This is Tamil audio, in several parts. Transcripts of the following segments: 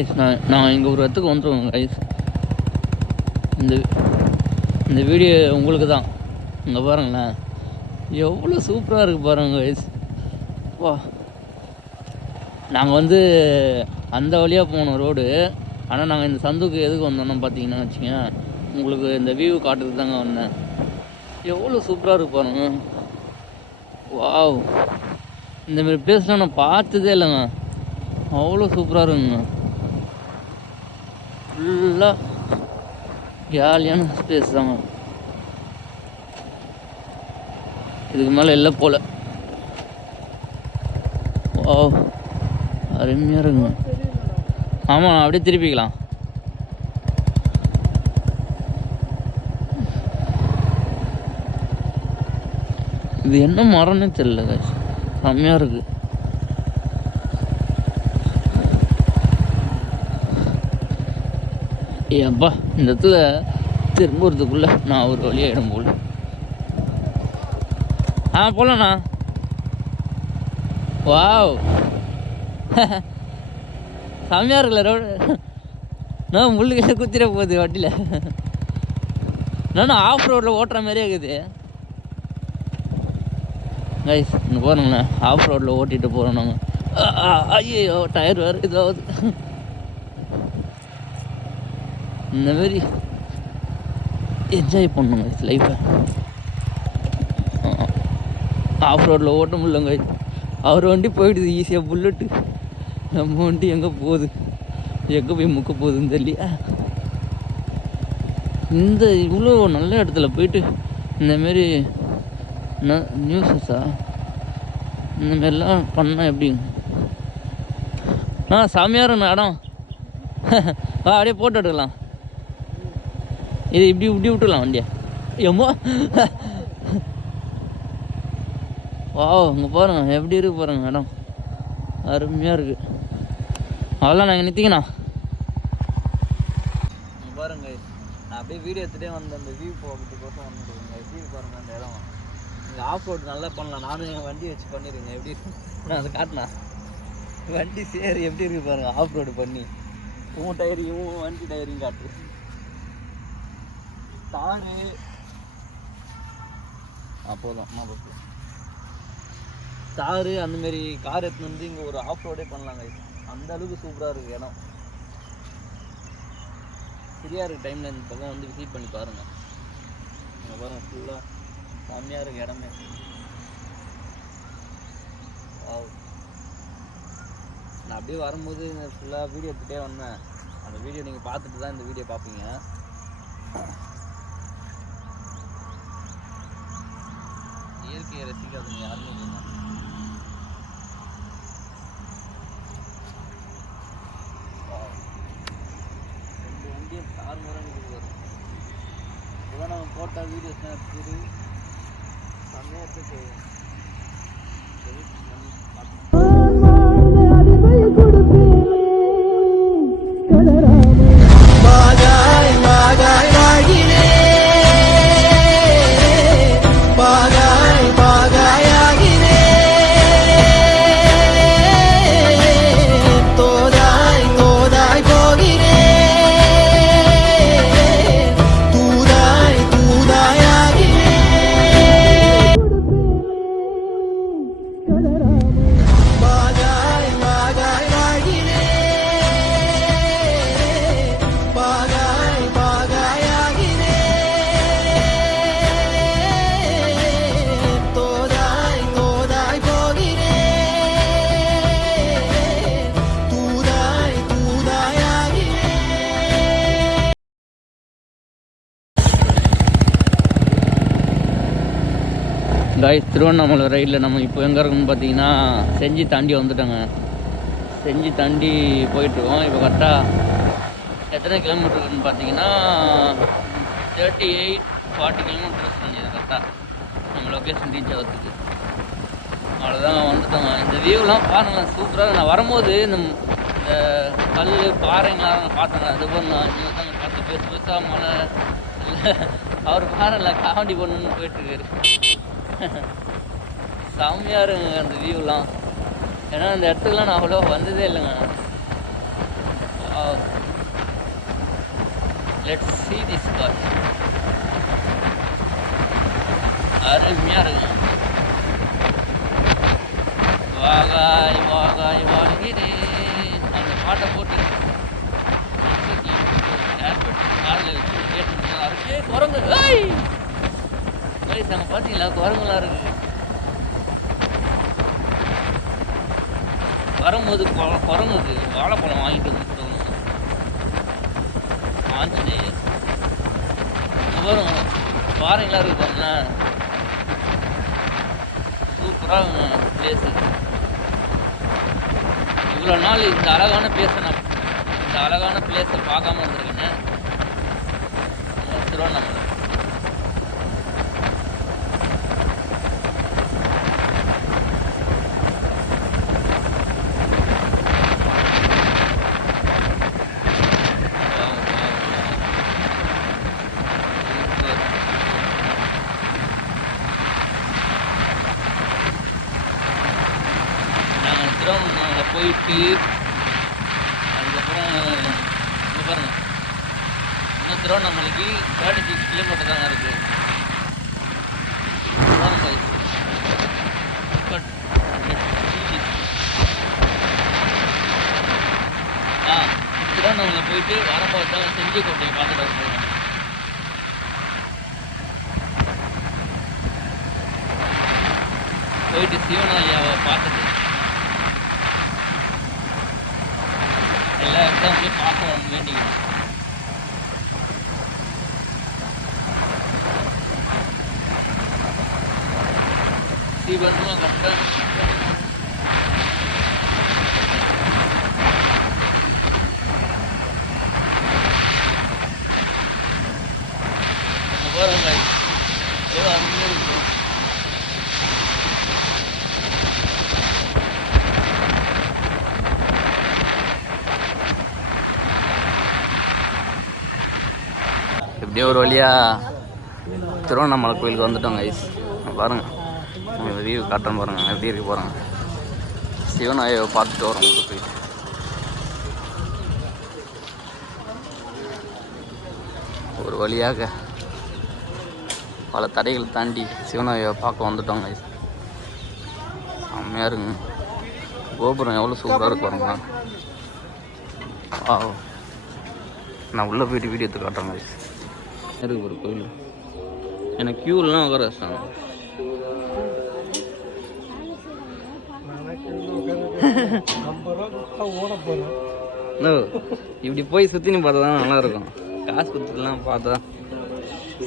கைஸ் நான் இங்கே ஒரு இடத்துக்கு வந்துடுவேன் கைஸ். இந்த இந்த வீடியோ உங்களுக்கு தான். இங்கே பாருங்களேன் எவ்வளோ சூப்பராக இருக்குது பாருங்க கைஸ். வா, நாங்கள் வந்து அந்த வழியாக போனோம் ரோடு. ஆனால் நாங்கள் இந்த சந்துக்கு எதுக்கு வந்தோம்னா பார்த்தீங்கன்னா வச்சுங்க, உங்களுக்கு இந்த வியூ காட்டுறதுக்கு தாங்க வந்தேன். எவ்வளோ சூப்பராக இருக்கு பாருங்க. வாவ், இந்தமாரி பிளேஸ்லாம் நான் பார்த்ததே இல்லைங்க. அவ்வளோ சூப்பராக இருக்குங்க. ஃபுல்லாக ஜாலியான ஸ்பேஸ் தாங்க. இதுக்கு மேலே இல்லை போல். வாவ், அருமையாக இருக்குங்க. ஆமாம், அப்படியே திருப்பிக்கலாம். இது என்ன மரம்னே தெரியல காய்ச்சி, செம்மையாக இருக்குது. ஏப்பா, இந்த இடத்துல திரும்புறதுக்குள்ளே நான் ஒரு வழியாகிடும் போல். போகலண்ணா. வாவ், செம்மையாக இருக்குல்ல ரோடு. நான் முள்ளுக்கிட்ட குத்திர போகுது வண்டியில். நானும் ஆஃப் ரோடில் ஓட்டுற மாதிரியே இருக்குது கைஸ். இங்கே போகிறோங்கண்ணா, ஆஃப் ரோடில் ஓட்டிகிட்டு போகிறோம் நாங்கள். ஐயோ, டயர் வேறு இதாவது. இந்தமாரி என்ஜாய் பண்ணுங்க லைஃப்பை. ஆஃப் ரோடில் ஓட்ட முடியலங்க. அவர் வண்டி போயிடுது ஈஸியாக, புல்லட்டு. நம்ம வண்டி எங்கே போகுது, எங்கே போய் முக்க போகுதுன்னு தெரியல. இந்த இவ்வளோ நல்ல இடத்துல போயிட்டு இந்தமாரி நியூஸஸா இந்தமாரிலாம் பண்ணால் எப்படிங்க? சாமியார் இடம். அப்படியே போட்டு எடுக்கலாம். இது இப்படி இப்படி விட்டுலாம் வண்டியை. எம்மோ, இங்கே பாருங்க எப்படி இருக்கு பாருங்க இடம். அருமையாக இருக்குது. அதெல்லாம் நாங்கள் நிறுத்திக்கண்ணா. இங்கே பாருங்க, நான் அப்படியே வீடியோ எடுத்துகிட்டே வந்தேன். அந்த வியூ போகிறதுக்கோசம் வந்துருக்குங்க. எப்படி பாருங்கள் அந்த இடம். நீங்கள் ஆஃப் ரோடு நல்லா பண்ணலாம். நானும் என் வண்டி வச்சு பண்ணிடுங்க. எப்படி நான் அதை காட்டினா வண்டி சேர் எப்படி இருக்குது பாருங்கள். ஆஃப் ரோடு பண்ணி இவன் டயரையும் வண்டி டயரையும் காட்டு. தாரு அப்போதான் தாரு அந்தமாரி கார் எடுத்துன்னு வந்து இங்கே ஒரு ஆஃப் ரோடே பண்ணலாங்க. அந்த அளவுக்கு சூப்பராக இருக்குது இடம். ஃப்ரீயாக இருக்க டைமில் இந்த பக்கம் வந்து விசிட் பண்ணி பாருங்கள். இங்கே பாருங்கள், ஃபுல்லாக செம்மையாக இருக்குது இடமே. நான் அப்படியே வரும்போது ஃபுல்லாக வீடியோ எடுத்துகிட்டே வந்தேன். அந்த வீடியோ நீங்கள் பார்த்துட்டு தான் இந்த வீடியோ பார்ப்பீங்க. இயற்கையை ரசிக்காதுங்க யாருமே இல்லைங்க. ரெண்டு வண்டியும் தாறுமாறாக வரும். இப்போதான் நம்ம போட்ட வீடியோஸ்லாம் எடுத்துட்டு சமயத்துக்கு காய்ஸ், திருவண்ணாமலை ரைடில் நம்ம இப்போ எங்கே இருக்கோம்னு பார்த்தீங்கன்னா செஞ்சி தாண்டி வந்துட்டோங்க. செஞ்சி தாண்டி போயிட்டுருக்கோம். இப்போ கரெக்டாக எத்தனை கிலோமீட்டருக்குன்னு பார்த்தீங்கன்னா 38-40 கிலோமீட்டர்ஸ் செஞ்சது கரெக்டாக நம்ம லொக்கேஷன் ரீச் ஆகிறதுக்கு. அவ்வளோதான், வந்துட்டோங்க. இந்த வியூலாம் பாருங்கள், சூப்பராக. நான் வரும்போது இந்த கல் பாறைங்களாம் நான் பார்த்தேங்க. அது போல் நான் இங்கே தாங்க பார்த்து பெருசாக மழை இல்லை. அவர் பாருங்கள காமெடி பண்ணுன்னு போயிட்டுருக்காரு. செம்மையாக இருக்குங்க அந்த வியூலாம். ஏன்னா அந்த இடத்துக்குலாம் நான் அவ்வளோ வந்ததே இல்லைங்க. Let's see this car. அருமையாக இருக்கும். வாகாய் வாகாய் வாழ்கிறேன் அந்த பாட்டை போட்டு காலில் வச்சு கேட்டு அருக்கே குரங்கு கைஸ் அங்கே பார்த்தீங்களா குரங்குலாம் இருக்குது. வரும்போது குரங்குக்கு வாழைப்பழம் வாங்கிட்டு வந்து ஆஞ்சநேயர் வரும் பாறைங்களாம் இருக்குது பாருங்களா. சூப்பராக பிளேஸு. இவ்வளோ நாள் இந்த அழகான பிளேஸை பார்க்காம இருந்திருக்கேங்க. திருவண்ணாமலை திருவண்ணாமலை போயிட்டு அதுக்கப்புறம் இங்கே பாருங்கள் இன்னும் திருவண்ணாமலைக்கு 36 கிலோமீட்டர் தாங்க இருக்குது. திருவண்ணாமலை போயிட்டு வரப்போ செஞ்சிக்கோட்டையை பார்த்துட்டு வர போகிறோம். போயிட்டு சிவனாலியாவை பார்த்துட்டு எல்லா இடத்தையும் பார்க்க வேண்டிக்கிறோம். சீவனும் கரெக்டாக போகிறோம். எவ்வளோ அருமையாக இருக்கும். எப்படியோ ஒரு வழியாக திருவண்ணாமலை கோயிலுக்கு வந்துட்டோங்க ஐஸ். பாருங்கள் உங்களுக்கு வியூ காட்டுறேன் பாருங்கள் எப்படி இருக்கு பாருங்கள். சிவனாயை பார்த்துட்டு வரோம் உள்ள போயிட்டு. ஒரு வழியாக பல தடைகள் தாண்டி சிவனாயை பார்க்க வந்துட்டோங்க ஐஸ். செம்மையாக இருக்குங்க. கோபுரம் எவ்வளோ சூப்பராக இருக்கு பாருங்க. நான் உள்ளே போயிட்டு வீடியோ எடுத்து காட்டுறேங்க ஐஸ். இருக்கு ஒரு கோயில். எனக்கு க்யூலாம் உட்கார வச்சாங்க. இப்படி போய் சுற்றின்னு பார்த்தா தான் நல்லா இருக்கும். காசு கொடுத்துலாம் பார்த்தா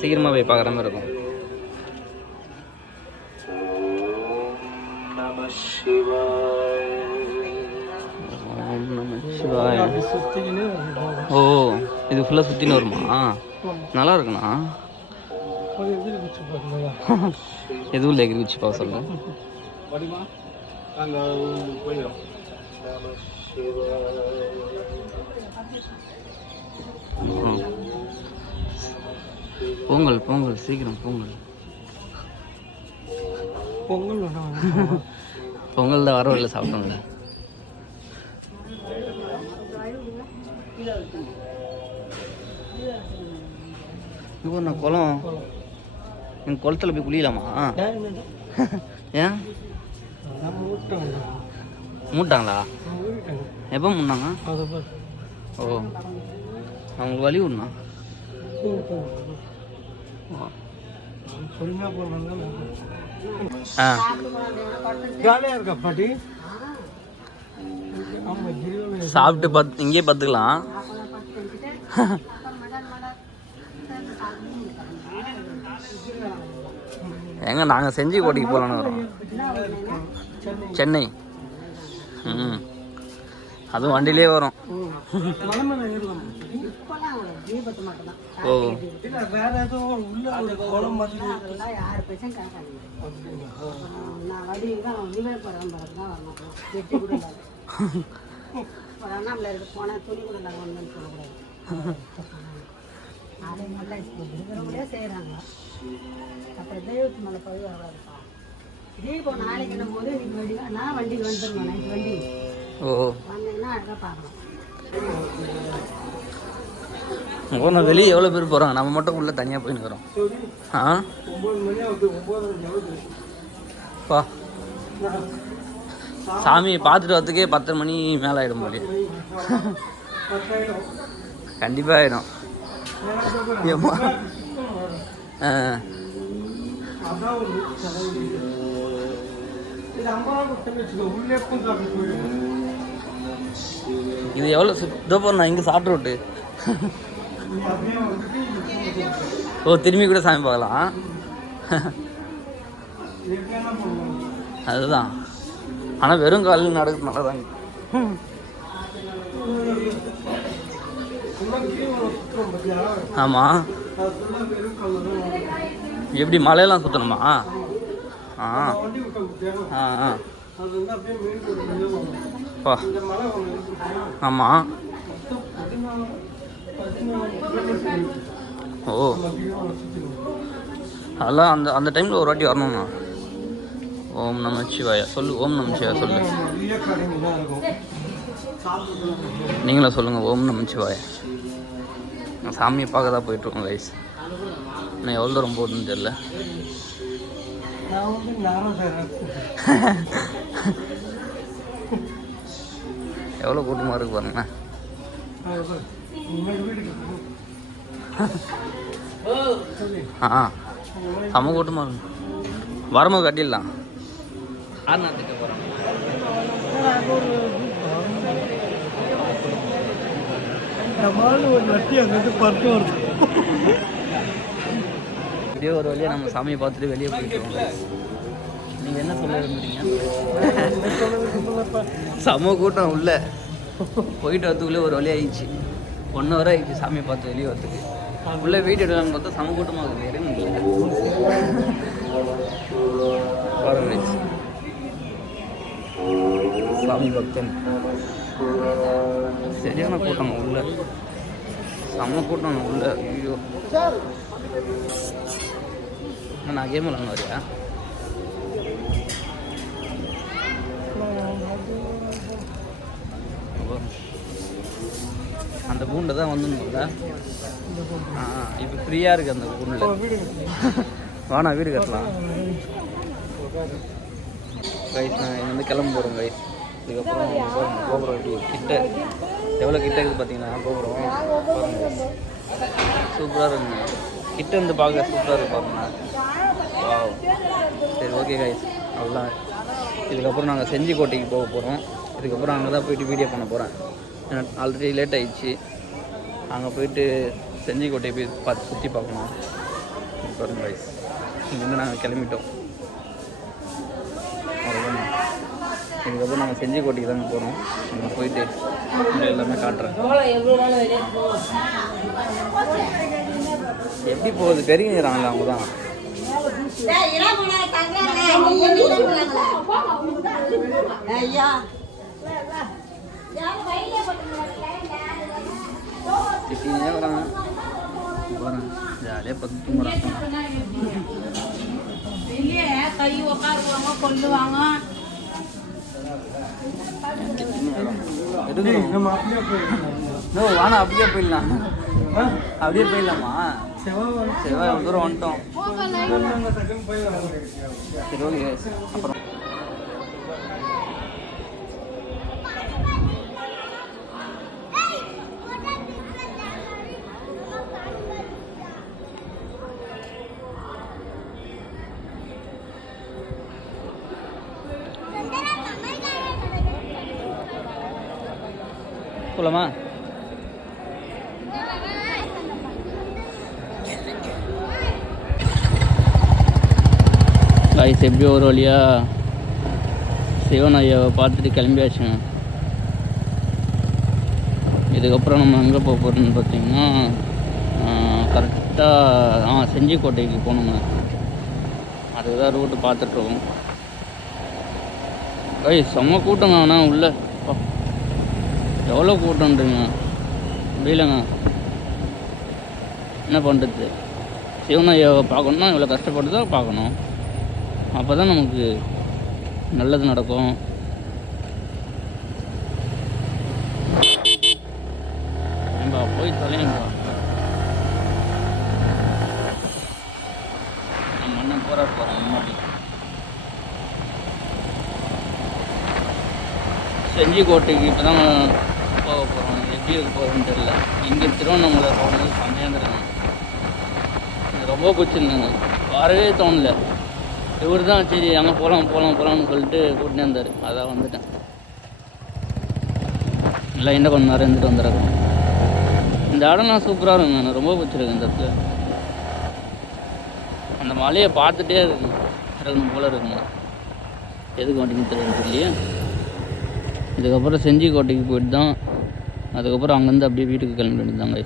சீக்கிரமாக போய் பார்க்குற மாதிரி இருக்கும். ஓ இது ஃபுல்லாக சுற்றின்னு வருமா? நல்லா இருக்குண்ணா. எதுவும் இல்லை குச்சி பார்க்க சொல்கிறேன். பொங்கல் பொங்கல் சீக்கிரம் பொங்கல் பொங்கல் தான் வரவில்லை சாப்பிட்டோம்ல. இப்போ நான் குளம் எங்கள் குளத்தில் போய் குளிக்கலாமா? ஏன் மூட்டாங்களா? எப்போ முன்னாங்க? ஓ அவங்களுக்கு வழி விடணா? சாப்பிட்டு இங்கேயே பார்த்துக்கலாம். எங்க நாங்கள் செஞ்சிக்கோட்டைக்கு போகலான்னு வரோம். சென்னை. அதுவும் வண்டியிலே வரும். ஓ செய்யறாங்க. அப்புறம் தெய்வத்து மேலே போய் வரப்பா இதே இப்போ நாளைக்கு என்ன போது நான் வண்டிக்கு வந்துடுவேன். நைட்டு வண்டி வந்தீங்கன்னா அழகாக பார்க்கலாம். நான் வெளியே எவ்வளோ பேர் போகிறாங்க, நம்ம மட்டும் உள்ளே தனியாக போயின்னு இருக்கிறோம். ஆ 9 மணி ஆகுது, 9:30 பா சாமியை பார்த்துட்டு வரதுக்கே 10 மணி மேலே ஆகிடும் போலே. கண்டிப்பாக ஆகிடும். ஏம்மா இது எவ்வளோ இதோ போகிறேன் நான் இங்கே சாப்பிட்டு விட்டு. ஓ திரும்பி கூட சாமி பார்க்கலாம். அதுதான், ஆனால் வெறும் காலில் நடக்குது நல்லதாங்க. ஆமாம், எப்படி மலையெல்லாம் சுற்றணுமா? ஆ ஆ ஆ பா ஆமாம். ஓ அதெல்லாம் அந்த அந்த டைமில் ஒரு வாட்டி வரணும்ண்ணா. ஓம் நம சிவாயா சொல்லு. ஓம் நம சிவாயா சொல்லு. நீங்களும் சொல்லுங்கள் ஓம் நம சிவாயா. நான் சாமியை பார்க்க தான் போயிட்டுருக்கோம் கைஸ். நான் எவ்வளோ தூரம் போகுதுன்னு தெரியல. எவ்வளோ கூட்டமாக இருக்கு பாருங்கண்ணா. ஆ செம்ம கூட்டமாக இருக்கு. வரும்போது கட்டிடலாம். ஆறுநாட்டுக்கு போகிறோம். அப்படியே ஒரு வழியாக நம்ம சாமியை பார்த்துட்டு வெளியே போயிட்டோம். நீங்கள் என்ன சொல்ல விரும்புறீங்க? செம்ம கூட்டம் உள்ள போயிட்டு வரத்துக்குள்ளே ஒரு வழி ஆயிடுச்சு. 1 hour ஆயிடுச்சு சாமியை பார்த்து வெளியே வரத்துக்கு. உள்ளே வீட்டு எடுக்கலாம்னு பார்த்தா செம்ம கூட்டமாக இருக்குது. எதுவும் முடியல. பாருங்க சாமி பக்தன் சரியான கூட்டம் உள்ள. செம்ம கூட்டம் உள்ள. ஐயோ நான் கேம் விளாட்னு வரியா? அந்த கூண்டை தான் வந்துடணும்ல. ஆ இப்போ ஃப்ரீயாக இருக்குது அந்த கூண்டில். வாண்ணா வீடு கட்டலாம். கைஸ் நான் இங்கேருந்து கிளம்ப போகிறோம் கைஸ். இதுக்கப்புறம் கோபுரம் எப்படி கிட்ட எவ்வளோ கிட்ட இருக்குது பார்த்தீங்கன்னா கோபுரம் சூப்பராக இருக்குங்க. கிட்ட இருந்து பார்க்க சூப்பராக இருக்கு பாருங்க. வாவ் சரி ஓகே கைஸ் அவ்வளோதான். இதுக்கப்புறம் நாங்கள் செஞ்சிக்கோட்டைக்கு போக போகிறோம். இதுக்கப்புறம் அங்கே தான் போயிட்டு வீடியோ பண்ண போகிறேன். ஆல்ரெடி லேட் ஆகிடுச்சு. அங்கே போயிட்டு செஞ்சிக்கோட்டையை போய் பார்த்து சுற்றி பார்க்கணும். பாருங்க கைஸ் இங்கேருந்து நாங்கள் கிளம்பிட்டோம். அவ்வளோதான். இதுக்கப்புறம் நாங்கள் செஞ்சிக்கோட்டைக்கு தாங்க போகிறோம். அங்கே போயிட்டு எல்லாமே காட்டுறேன். எப்படி போகுது பெருங்கிறாங்களா அவங்க தான். திட்டினே வராங்க பாருங்க. ஜாலியாக பத்து தூங்குறாங்க. வானா அப்படியே போயிடலாம். அப்படியே போயிடலாமா? செவ்வாய் எவ்வளோ தூரம் வந்துட்டோம். சரி ஓகே. அப்புறம் போலாமா? கைஸ் எப்படி ஒரு வழியாக சிவன் ஐயாவை பார்த்துட்டு கிளம்பியாச்சுங்க. இதுக்கப்புறம் நம்ம எங்கே போக போகிறோம்னு பார்த்தீங்கன்னா கரெக்டாக செஞ்சிக்கோட்டைக்கு போகணுங்க. அதுதான் ரூட்டு பார்த்துட்ருக்கோம். கைஸ் செம்ம கூட்டங்க. ஆனால் உள்ள எவ்வளோ கூட்டம்ன்றீங்க முடியலங்க. என்ன பண்ணுறது? சிவன் ஐயாவை பார்க்கணுன்னா இவ்வளோ கஷ்டப்பட்டு தான் பார்க்கணும். அப்போ தான் நமக்கு நல்லது நடக்கும். போய் தொலையும்பா. சூப்பராக இருப்பாங்க முன்னாடி. செஞ்சிக்கோட்டைக்கு இப்போ தான் போக போகிறோம். எப்படி இருக்க போகுதுன்னு தெரில. இங்கே திருவண்ணாமலை போகும்போது செம்மையாக இருந்துருக்காங்க. எனக்கு ரொம்ப பிடிச்சிருந்தாங்க. வரவே தோணல. இவர் தான் சரி அங்கே போகலாம்னு சொல்லிட்டு கூட்டினே இருந்தார். அதான் வந்துட்டேன். இல்லை இன்னும் கொஞ்சம் நேரம் இருந்துட்டு வந்துடுறேன். இந்த இடம்லாம் சூப்பராக இருக்குங்க. எனக்கு ரொம்ப பிடிச்சிருக்கு இந்த இடத்துல. அந்த மலையை பார்த்துட்டே இருக்கணும் போல இருக்குங்க. எதுக்கு வண்டிங்க தெரியலையே. இதுக்கப்புறம் செஞ்சிக்கோட்டைக்கு போயிட்டு தான் அதுக்கப்புறம் அங்கேருந்து அப்படியே வீட்டுக்கு கிளம்பி வேண்டியதாங்க.